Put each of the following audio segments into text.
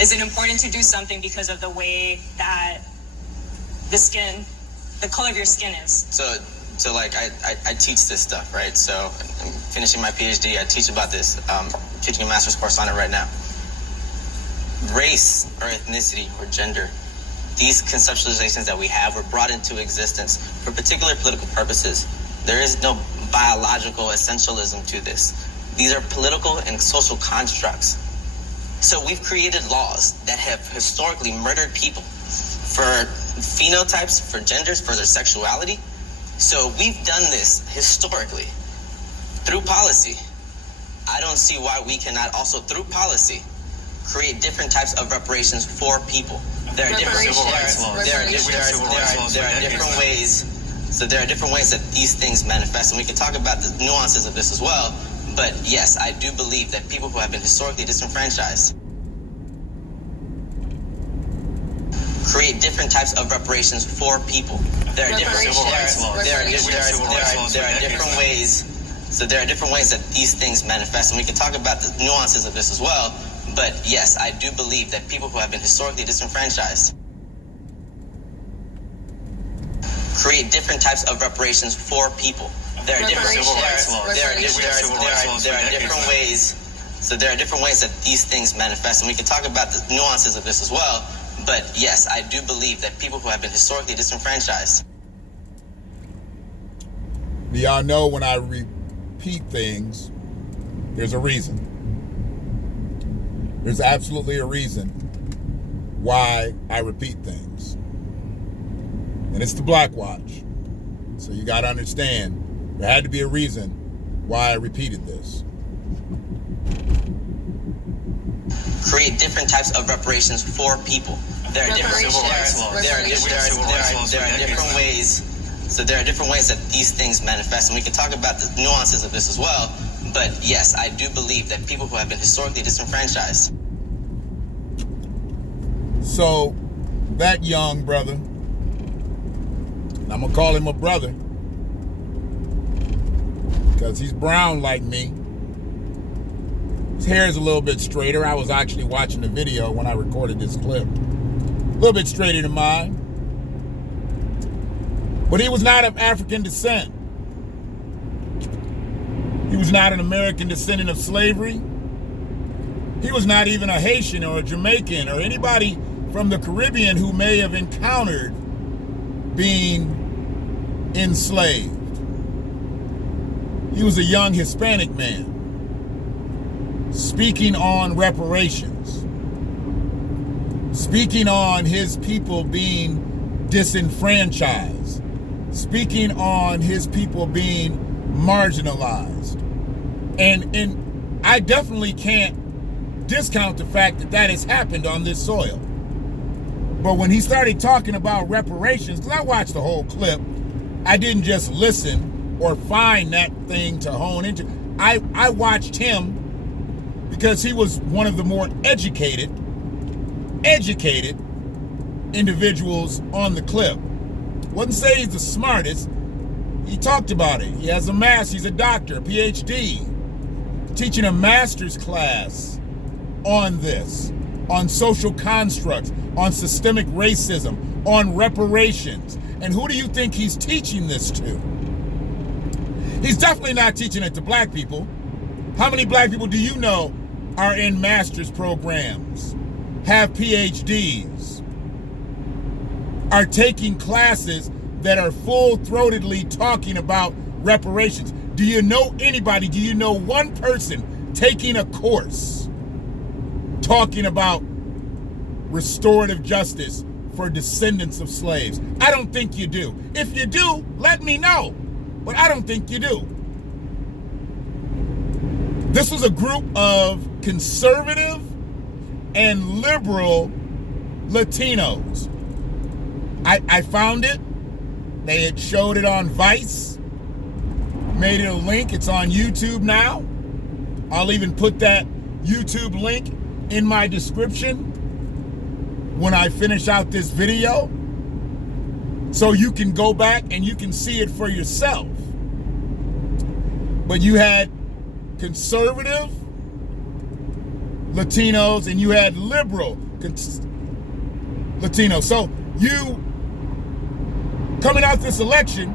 Is it important to do something because of the way that the color of your skin is? So like I teach this stuff, right? So I'm finishing my PhD. I teach about this. Teaching a master's course on it right now. Race or ethnicity or gender, these conceptualizations that we have were brought into existence for particular political purposes. There is no biological essentialism to this. These are political and social constructs. So we've created laws that have historically murdered people for phenotypes, for genders, for their sexuality. So we've done this historically through policy. I don't see why we cannot also, through policy, create different types of reparations for people. There are different ways. So there are different ways that these things manifest, and we can talk about the nuances of this as well. But yes, I do believe that people who have been historically disenfranchised create different types of reparations for people. There are different ways. So there are different ways that these things manifest, and we can talk about the nuances of this as well. But yes, I do believe that people who have been historically disenfranchised create different types of reparations for people. There are different ways. So there are different ways that these things manifest, and we can talk about the nuances of this as well. But yes, I do believe that people who have been historically disenfranchised. Y'all know when I repeat things, there's a reason. There's absolutely a reason why I repeat things. And it's the BlackWatch. So you got to understand, there had to be a reason why I repeated this. Create different types of reparations for people. There are different ways. So there are different ways that these things manifest, and we can talk about the nuances of this as well. But yes, I do believe that people who have been historically disenfranchised. So that young brother, and I'm gonna call him a brother because he's brown like me. His hair is a little bit straighter. I was actually watching the video when I recorded this clip. A little bit straighter than mine. But he was not of African descent. He was not an American descendant of slavery. He was not even a Haitian or a Jamaican or anybody from the Caribbean who may have encountered being enslaved. He was a young Hispanic man speaking on reparations, speaking on his people being disenfranchised, speaking on his people being marginalized. And I definitely can't discount the fact that that has happened on this soil. But when he started talking about reparations, because I watched the whole clip, I didn't just listen or find that thing to hone into. I watched him because he was one of the more educated individuals on the clip. Wouldn't say he's the smartest. He talked about it. He has a master's, he's a doctor, a PhD, teaching a master's class on this, on social constructs, on systemic racism, on reparations. And who do you think he's teaching this to? He's definitely not teaching it to black people. How many black people do you know are in master's programs, have PhDs, are taking classes that are full-throatedly talking about reparations? Do you know anybody, do you know one person taking a course talking about restorative justice for descendants of slaves? I don't think you do. If you do, let me know. But I don't think you do. This was a group of conservative and liberal Latinos. I found it. They had showed it on Vice. Made it a link. It's on YouTube now. I'll even put that YouTube link in my description when I finish out this video, so you can go back and you can see it for yourself. But you had conservative Latinos and you had liberal Latinos. So you, coming out this election,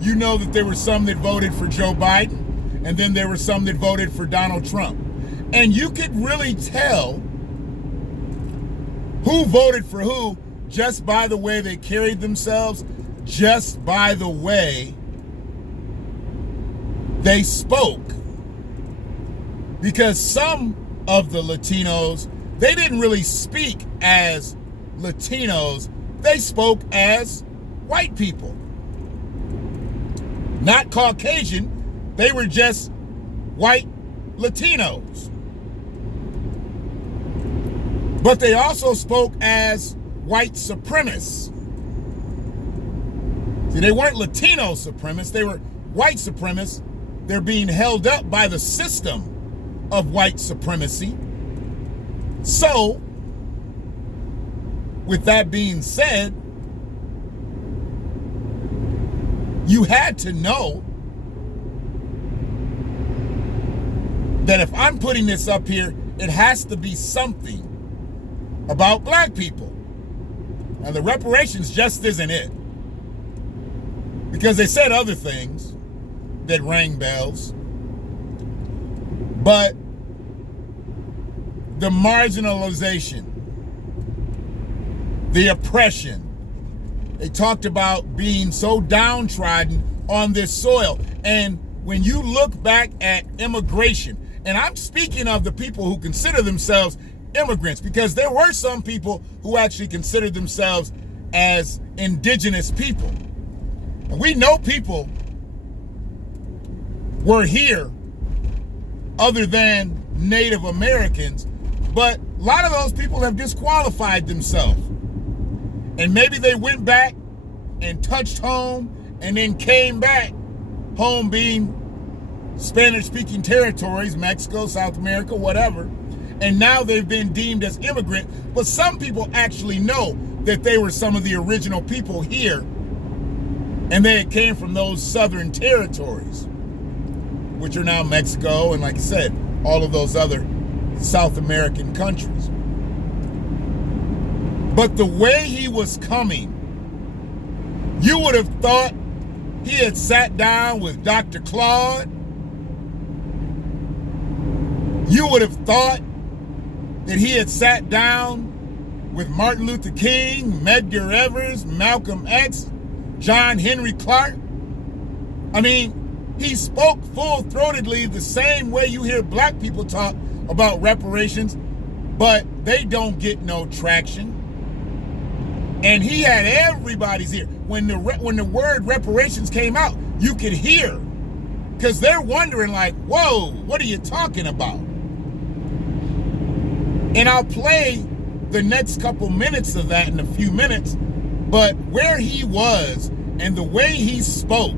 you know that there were some that voted for Joe Biden, and then there were some that voted for Donald Trump. And you could really tell who voted for who just by the way they carried themselves, just by the way they spoke. Because some of the Latinos, they didn't really speak as Latinos, they spoke as white people. Not Caucasian, they were just white Latinos. But they also spoke as white supremacists. See, they weren't Latino supremacists, they were white supremacists. They're being held up by the system of white supremacy. So, with that being said, you had to know that if I'm putting this up here, it has to be something about black people. Now, the reparations just isn't it. Because they said other things that rang bells. But the marginalization, the oppression, they talked about being so downtrodden on this soil. And when you look back at immigration, and I'm speaking of the people who consider themselves immigrants, because there were some people who actually considered themselves as indigenous people. And we know people were here other than Native Americans, but a lot of those people have disqualified themselves. And maybe they went back and touched home and then came back, home being Spanish-speaking territories, Mexico, South America, whatever. And now they've been deemed as immigrant. But some people actually know that they were some of the original people here, and they came from those southern territories, which are now Mexico, and like I said, all of those other South American countries. But the way he was coming, you would have thought he had sat down with Dr. Claude. You would have thought that he had sat down with Martin Luther King, Medgar Evers, Malcolm X, John Henry Clark. I mean, he spoke full-throatedly the same way you hear black people talk about reparations, but they don't get no traction. And he had everybody's ear. When the word reparations came out, you could hear, because they're wondering like, whoa, what are you talking about? And I'll play the next couple minutes of that in a few minutes, but where he was and the way he spoke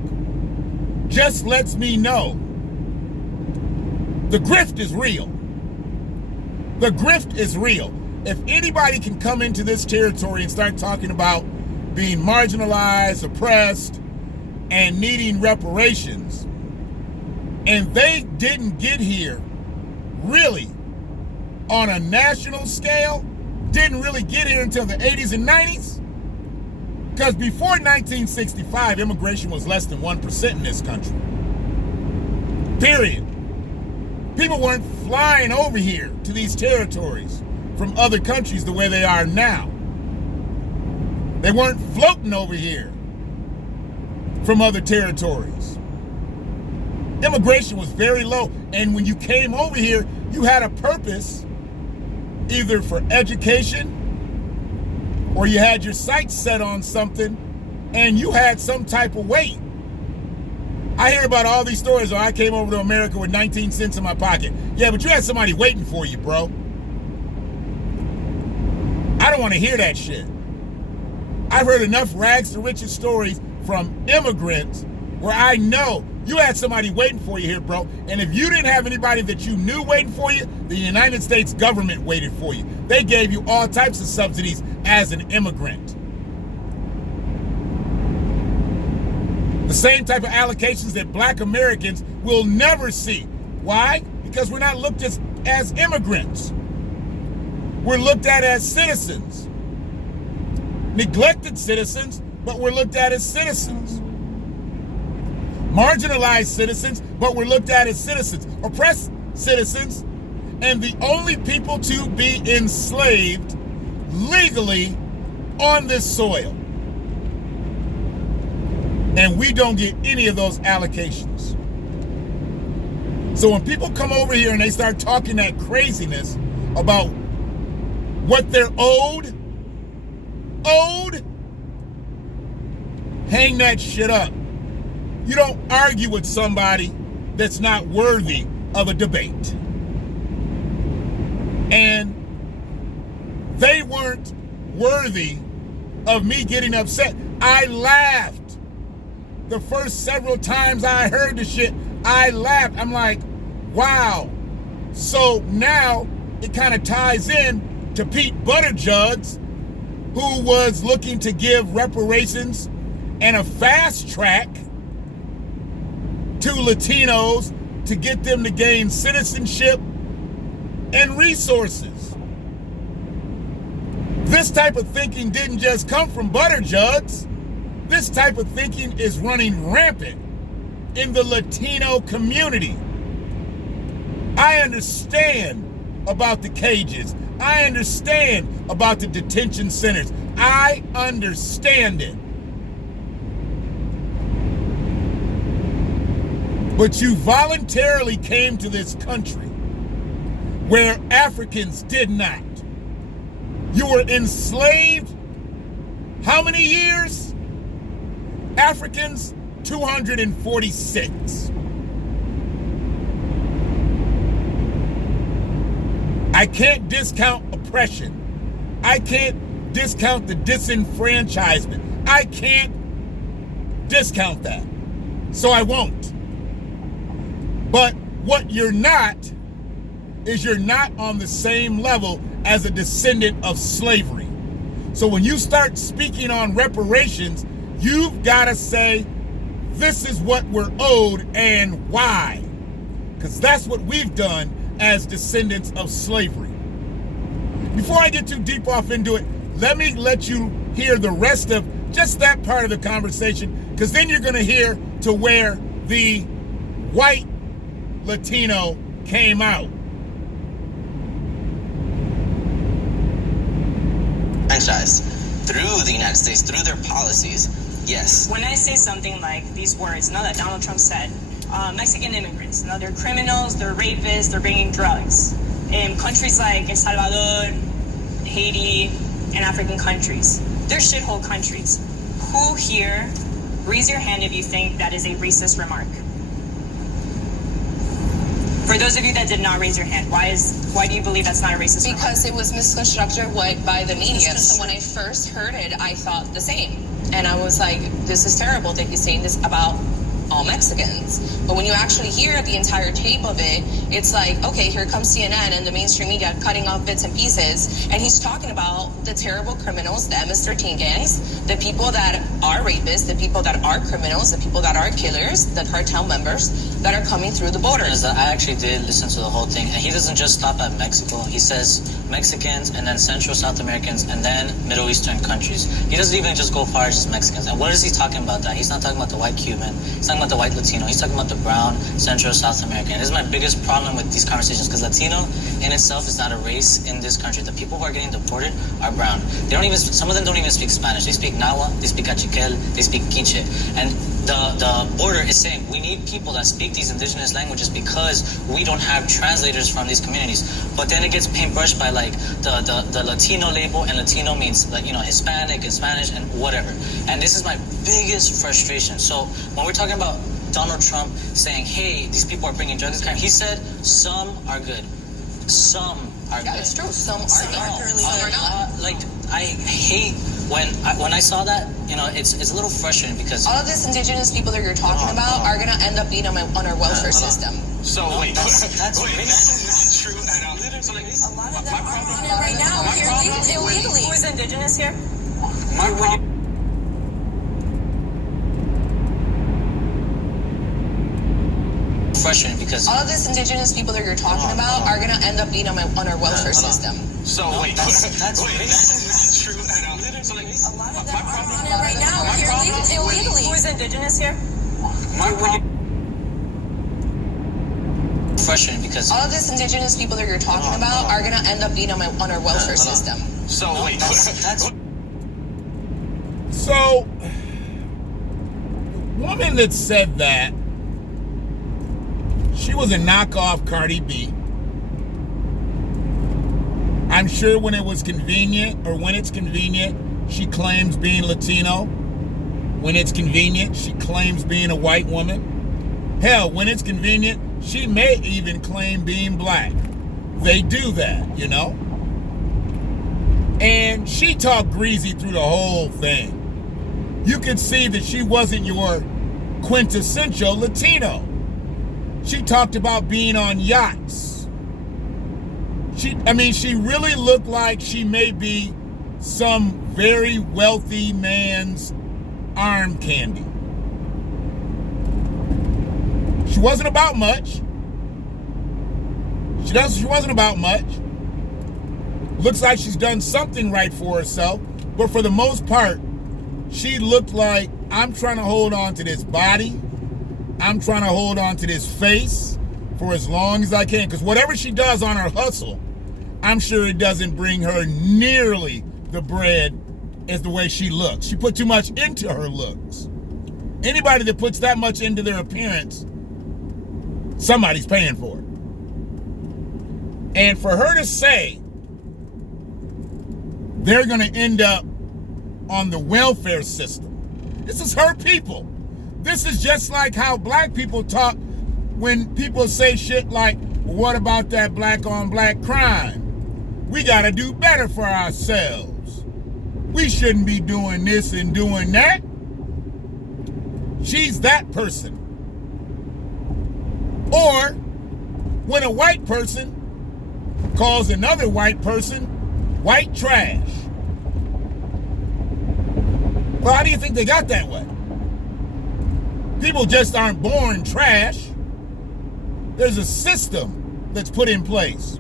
just lets me know the grift is real. The grift is real. If anybody can come into this territory and start talking about being marginalized, oppressed, and needing reparations, and they didn't get here really on a national scale, didn't really get here until the 80s and 90s, because before 1965, immigration was less than 1% in this country. Period. People weren't flying over here to these territories from other countries the way they are now. They weren't floating over here from other territories. Immigration was very low, and when you came over here, you had a purpose, either for education or you had your sights set on something and you had some type of weight. I hear about all these stories, I came over to America with 19 cents in my pocket. Yeah, but you had somebody waiting for you, bro. I don't want to hear that shit. I've heard enough rags to riches stories from immigrants where I know you had somebody waiting for you here, bro. And if you didn't have anybody that you knew waiting for you, the United States government waited for you. They gave you all types of subsidies as an immigrant. The same type of allocations that black Americans will never see. Why? Because we're not looked at as immigrants. we're looked at as citizens. Neglected citizens, but we're looked at as citizens. Marginalized citizens, but we're looked at as citizens. Oppressed citizens, and the only people to be enslaved legally on this soil. And we don't get any of those allocations. So when people come over here and they start talking that craziness about what they're owed, hang that shit up. You don't argue with somebody that's not worthy of a debate. And they weren't worthy of me getting upset. I laughed. The first several times I heard the shit, I laughed. I'm like, wow. So now it kind of ties in to Pete Buttigieg, who was looking to give reparations and a fast track to Latinos to get them to gain citizenship and resources. This type of thinking didn't just come from Buttigieg. This type of thinking is running rampant in the Latino community. I understand about the cages. I understand about the detention centers. I understand it. But you voluntarily came to this country where Africans did not. You were enslaved how many years? Africans, 246. I can't discount oppression. I can't discount the disenfranchisement. I can't discount that. So I won't. But what you're not is you're not on the same level as a descendant of slavery. So when you start speaking on reparations, you've got to say, this is what we're owed and why. Because that's what we've done as descendants of slavery. Before I get too deep off into it, let me let you hear the rest of just that part of the conversation, because then you're going to hear to where the white Latino came out. Franchise through the United States, through their policies, yes. When I say something like these words, now that Donald Trump said, Mexican immigrants, now they're criminals, they're rapists, they're bringing drugs. In countries like El Salvador, Haiti, and African countries, they're shithole countries. Who here, raise your hand if you think that is a racist remark. For those of you that did not raise your hand, why do you believe that's not a racist remark? Because it was misconstructed by the media. So when I first heard it, I thought the same. And I was like, this is terrible that he's saying this about all Mexicans. But when you actually hear the entire tape of it, it's like, okay, here comes CNN and the mainstream media cutting off bits and pieces, and he's talking about the terrible criminals, the MS-13 gangs, the people that are rapists, the people that are criminals, the people that are killers, the cartel members that are coming through the borders. I actually did listen to the whole thing, and he doesn't just stop at Mexico. He says Mexicans, and then Central South Americans, and then Middle Eastern countries. He doesn't even just go far as just Mexicans. And what is he talking about that? He's not talking about the white Cuban. He's talking about the white Latino. He's talking about the brown Central South American. This is my biggest problem with these conversations, because Latino in itself is not a race in this country. The people who are getting deported are brown. They don't even, some of them don't even speak Spanish. They speak Nahua, they speak Achiquel, they speak Quiche. And the border is saying we need people that speak these indigenous languages because we don't have translators from these communities. But then it gets paintbrushed by like the Latino label, and Latino means like, you know, Hispanic and Spanish and whatever. And this is my biggest frustration. So when we're talking about Donald Trump saying, hey, these people are bringing drugs, he said some are good. Some are good. It's true. Some are good. Some are not. Like, I hate when I saw that, you know, it's a little frustrating because all of these indigenous people that you're talking about are going to end up being on our welfare system. So wait, that's that is true at all. So like, A lot of them are on it right now here illegally. Who is indigenous here? my problem. frustrating because all of these indigenous people that you're talking about are going to end up being on our welfare system. So No, wait, that's wait, racist. that's not true at all. So like, A lot of them my are problem- on it right now. my Here problem illegally. Who is indigenous here? my problem. Frustrating because All of these indigenous people that you're talking about are gonna end up being on our welfare system. So no, wait, that's So, the woman that said that, she was a knockoff Cardi B. I'm sure when it was convenient, or when it's convenient, she claims being Latino. When it's convenient, she claims being a white woman. Hell, when it's convenient, she may even claim being black. They do that, you know? And she talked greasy through the whole thing. You could see that she wasn't your quintessential Latino. She talked about being on yachts. She really looked like she may be some very wealthy man's arm candy. She wasn't about much. She wasn't about much. Looks like she's done something right for herself, but for the most part, she looked like, I'm trying to hold on to this body. I'm trying to hold on to this face for as long as I can. Because whatever she does on her hustle, I'm sure it doesn't bring her nearly the bread as the way she looks. She put too much into her looks. Anybody that puts that much into their appearance, somebody's paying for it. And for her to say they're going to end up on the welfare system, this is her people. This is just like how black people talk when people say shit like, well, what about that black on black crime? We got to do better for ourselves. We shouldn't be doing this and doing that. She's that person. Or when a white person calls another white person white trash. Well, how do you think they got that way? People just aren't born trash. There's a system that's put in place.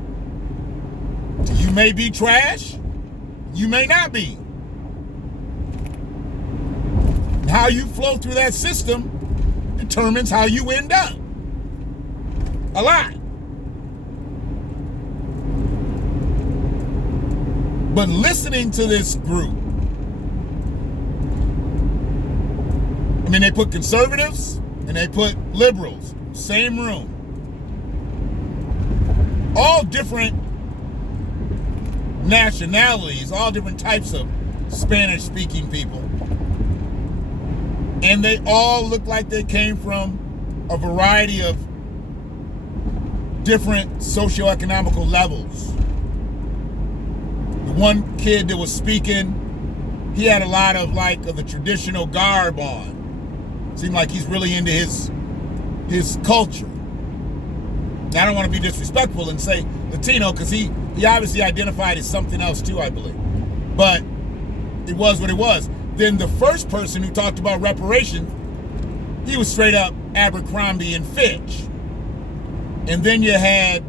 You may be trash, you may not be. And how you flow through that system determines how you end up. A lot. But listening to this group, I mean, they put conservatives and they put liberals, same room. All different nationalities, all different types of Spanish-speaking people. And they all look like they came from a variety of different socioeconomical levels. The one kid that was speaking, he had a lot of the traditional garb on. Seemed like he's really into his culture. Now, I don't want to be disrespectful and say Latino, because he obviously identified as something else too, I believe. But it was what it was. Then the first person who talked about reparations, he was straight up Abercrombie and Fitch. And then you had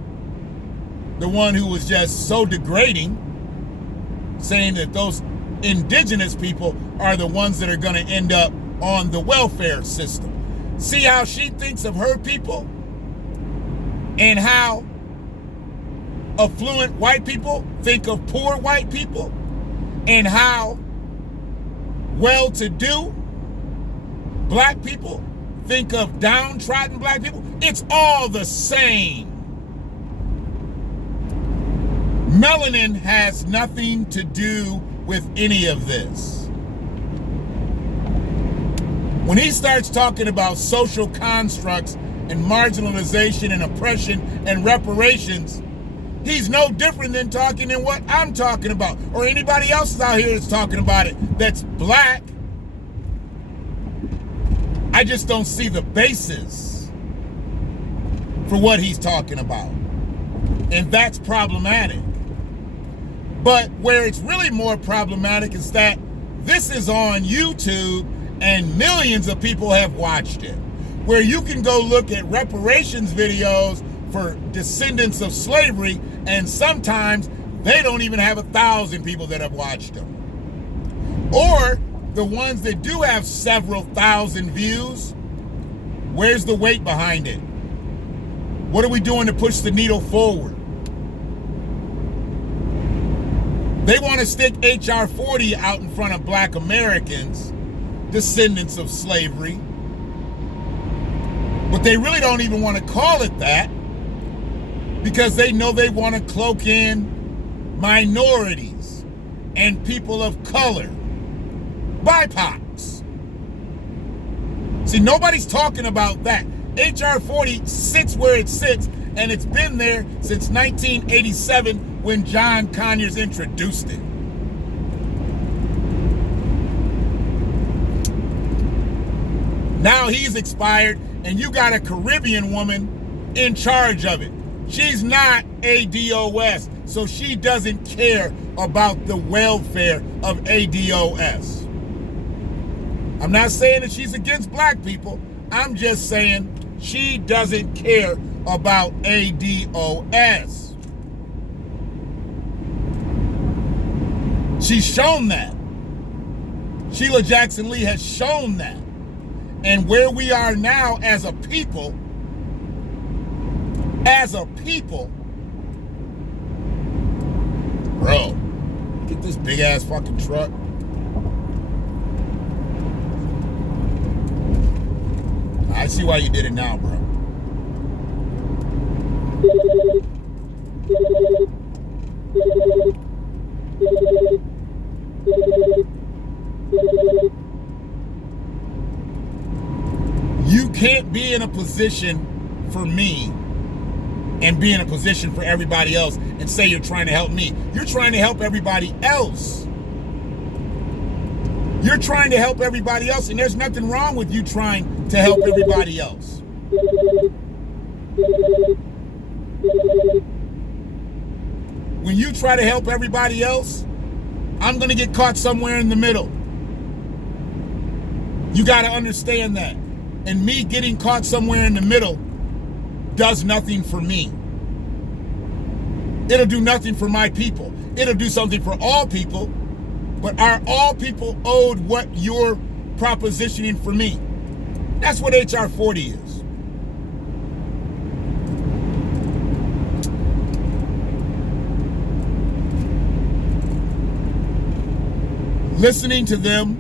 the one who was just so degrading, saying that those indigenous people are the ones that are going to end up on the welfare system. See how she thinks of her people? And how affluent white people think of poor white people? And how well-to-do black people think of downtrodden black people? It's all the same. Melanin has nothing to do with any of this. When he starts talking about social constructs and marginalization and oppression and reparations, he's no different than talking than what I'm talking about, or anybody else out here that's talking about it that's black. I just don't see the basis for what he's talking about. And that's problematic. But where it's really more problematic is that this is on YouTube and millions of people have watched it. Where you can go look at reparations videos for descendants of slavery, and sometimes They don't even have 1,000 people that have watched them. Or the ones that do have several thousand views, where's the weight behind it? What are we doing to push the needle forward? They want to stick HR 40 out in front of Black Americans, descendants of slavery. But they really don't even want to call it that because they know they want to cloak in minorities and people of color, BIPOCs. See, nobody's talking about that. HR 40 sits where it sits, and it's been there since 1987 when John Conyers introduced it. Now he's expired, and you got a Caribbean woman in charge of it. She's not ADOS, so she doesn't care about the welfare of ADOS. I'm not saying that she's against black people. I'm just saying she doesn't care about ADOS. She's shown that. Sheila Jackson Lee has shown that. And where we are now as a people, bro, get this big ass fucking truck. I see why you did it now, bro. You can't be in a position for me and be in a position for everybody else and say you're trying to help me. You're trying to help everybody else. You're trying to help everybody else, and there's nothing wrong with you trying to help everybody else. When you try to help everybody else, I'm going to get caught somewhere in the middle. You got to understand that. And me getting caught somewhere in the middle does nothing for me. It'll do nothing for my people. It'll do something for all people. But are all people owed what you're propositioning for me? That's what HR 40 is. Listening to them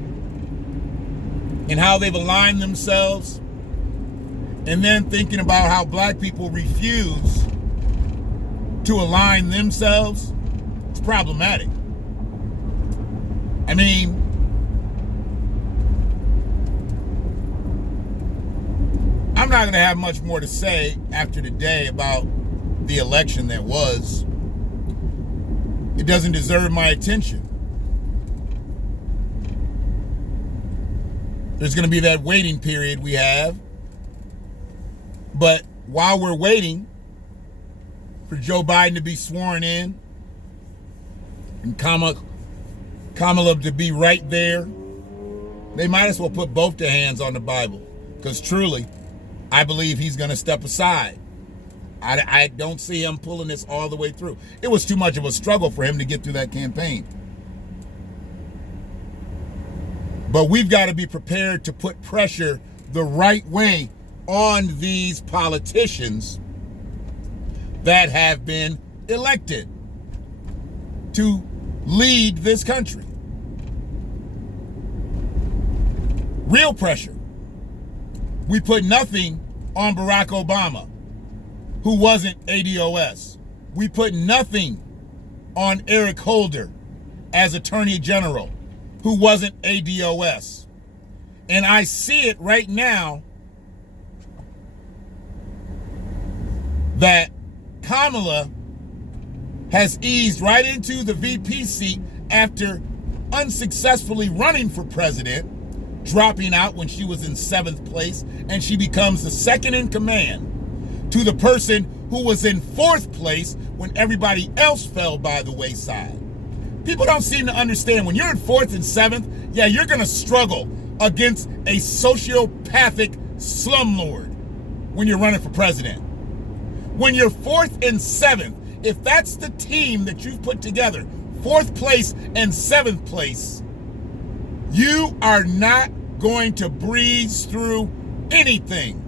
and how they've aligned themselves, and then thinking about how black people refuse to align themselves, it's problematic. I mean, I'm not going to have much more to say after today about the election that was. It doesn't deserve my attention. There's going to be that waiting period we have. But while we're waiting for Joe Biden to be sworn in and Kamala to be right there, they might as well put both their hands on the Bible, because truly, I believe he's going to step aside. I don't see him pulling this all the way through. It was too much of a struggle for him to get through that campaign. But we've got to be prepared to put pressure the right way on these politicians that have been elected to lead this country. Real pressure. We put nothing on Barack Obama, who wasn't ADOS. We put nothing on Eric Holder as Attorney General, who wasn't ADOS. And I see it right now that Kamala has eased right into the VP seat after unsuccessfully running for president, dropping out when she was in 7th place, and she becomes the second in command to the person who was in 4th place when everybody else fell by the wayside. People don't seem to understand when you're in 4th and 7th, yeah, you're going to struggle against a sociopathic slumlord when you're running for president. When you're 4th and 7th if that's the team that you've put together, 4th place and 7th place, you are not going to breeze through anything.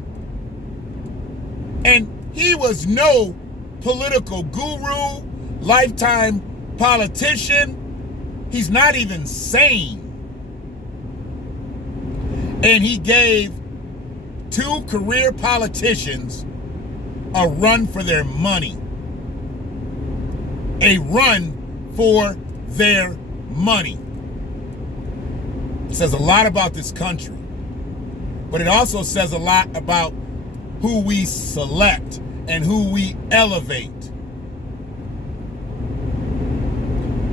And he was no political guru, lifetime politician. He's not even sane. And he gave 2 career politicians a run for their money. A run for their money. It says a lot about this country, but it also says a lot about who we select and who we elevate.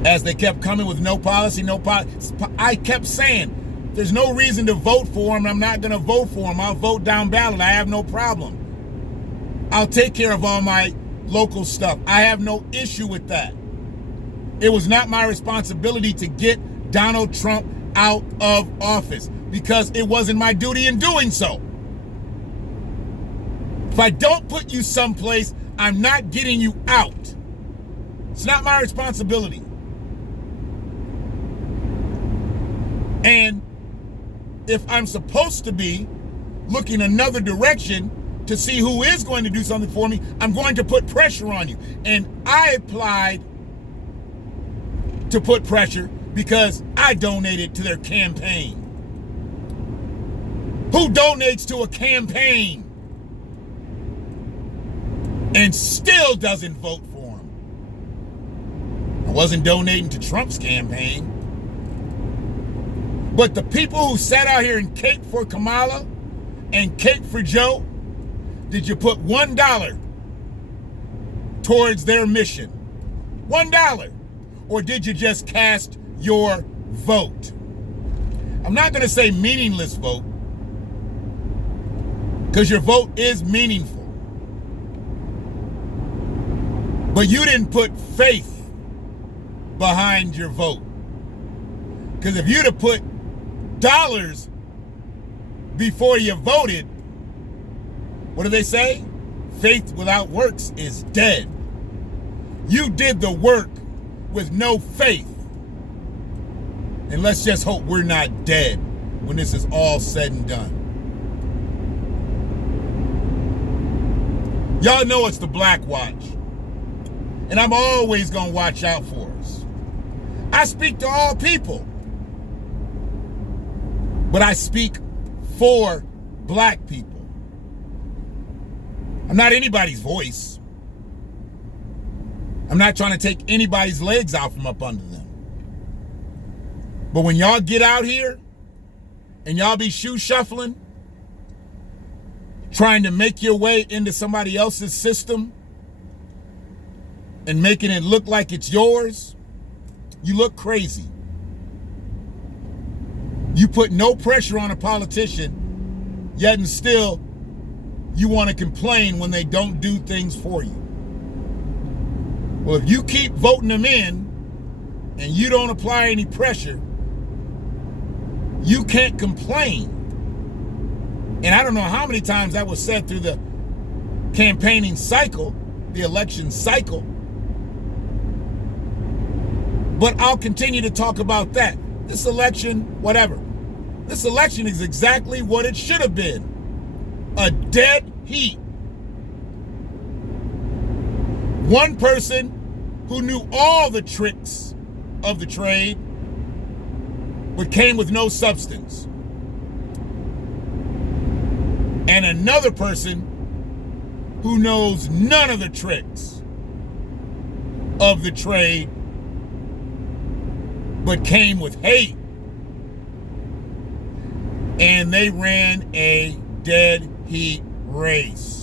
As they kept coming with no policy, I kept saying, there's no reason to vote for him. I'm not going to vote for him. I'll vote down ballot. I have no problem. I'll take care of all my local stuff. I have no issue with that. It was not my responsibility to get Donald Trump out of office because it wasn't my duty in doing so. If I don't put you someplace, I'm not getting you out. It's not my responsibility. And if I'm supposed to be looking another direction to see who is going to do something for me, I'm going to put pressure on you. And I applied to put pressure because I donated to their campaign. Who donates to a campaign and still doesn't vote for him? I wasn't donating to Trump's campaign. But the people who sat out here and caped for Kamala and caped for Joe, did you put $1 towards their mission? $1. Or did you just cast your vote? I'm not going to say meaningless vote, because your vote is meaningful. But you didn't put faith behind your vote. Because if you'd have put dollars before you voted, what do they say? Faith without works is dead. You did the work with no faith. And let's just hope we're not dead when this is all said and done. Y'all know it's the BlackWatch. And I'm always going to watch out for us. I speak to all people. But I speak for black people. I'm not anybody's voice. I'm not trying to take anybody's legs out from up under them. But when y'all get out here and y'all be shoe shuffling, trying to make your way into somebody else's system and making it look like it's yours, you look crazy. You put no pressure on a politician, yet and still you want to complain when they don't do things for you. Well, if you keep voting them in and you don't apply any pressure, you can't complain. And I don't know how many times that was said through the campaigning cycle, the election cycle. But I'll continue to talk about that. This election, whatever. This election is exactly what it should have been. A dead heat. One person who knew all the tricks of the trade, but came with no substance. And another person who knows none of the tricks of the trade, but came with hate. And they ran a dead heat race.